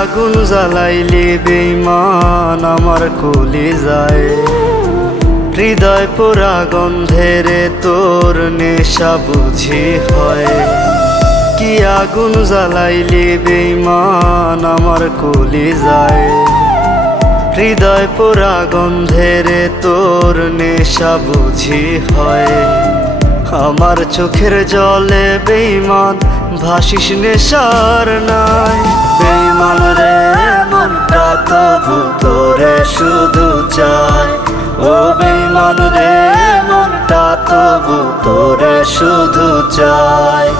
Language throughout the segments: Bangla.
আগুন জ্বালাইলি বেঈমান আমার কলিজায়, হৃদয় পোড়া গন্ধেরে তোর নেশা বুঝি হয়। কি আগুন জ্বালাইলি বেঈমান আমার কলিজায়, হৃদয় পোড়া গন্ধেরে তোর নেশা বুঝি হয়। আমার চোখের জলে বেঈমান ভাসিস নেশার নাই। বেঈমান রে মনটা তবু তোরে শুধু চায়, ও বেঈমান রে মনটা তবু তোরে শুধু চায়।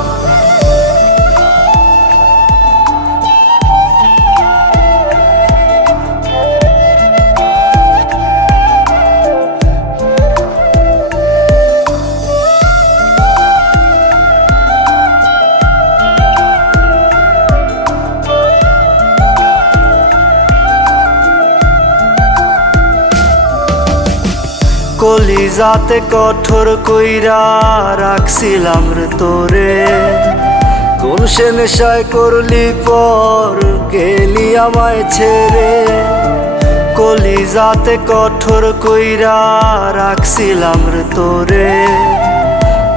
কলিজাতে কঠোর কইরা রাখছিলাম রে তোরে, কোন সে নেশায় করলি পর গেলি আমায় ছেড়ে। কলিজাতে কঠোর কইরা রাখছিলাম রে তোরে,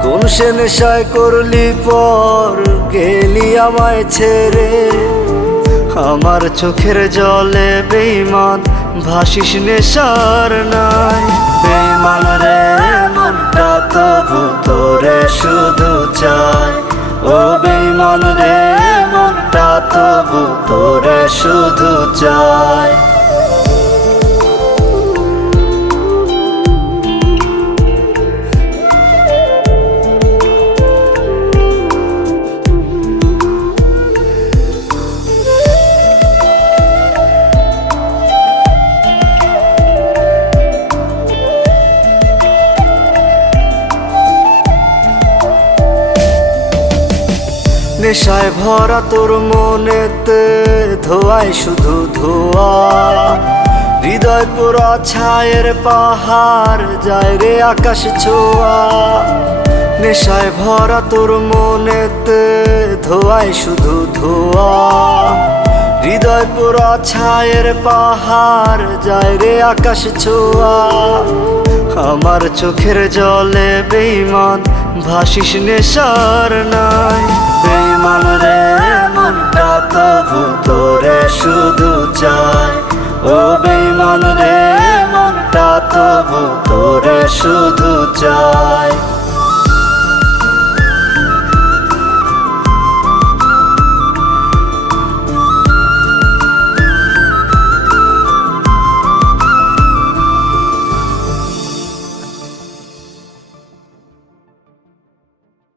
কোন সে নেশায় করলি পর গেলি আমায় ছেড়ে। আমার চোখের জলে বেঈমান ভাসিস নেশার নাই। বেঈমান রে মনটা তবু তোরে শুধু চায়, ও বেঈমান রে মনটা তবু তোরে শুধু চায়। নেশায় ভরা তোর মনেতে ধোয়ায় শুধু ধোয়া, হৃদয় পোড়া ছায়ের পাহাড় যায় রে আকাশ ছোঁয়া। নেশায় ভরা তোর মনেতে ধোয়ায় শুধু ধোয়া, হৃদয় পোড়া ছায়ের পাহাড় যায় রে আকাশ ছোঁয়া। আমার চোখের জলে বেঈমান ভাসিস নেশার নাই। বেঈমান রে মনটা তবু তোরে শুধু চায়, ও বেঈমান রে মনটা তবু তোরে শুধু চায়।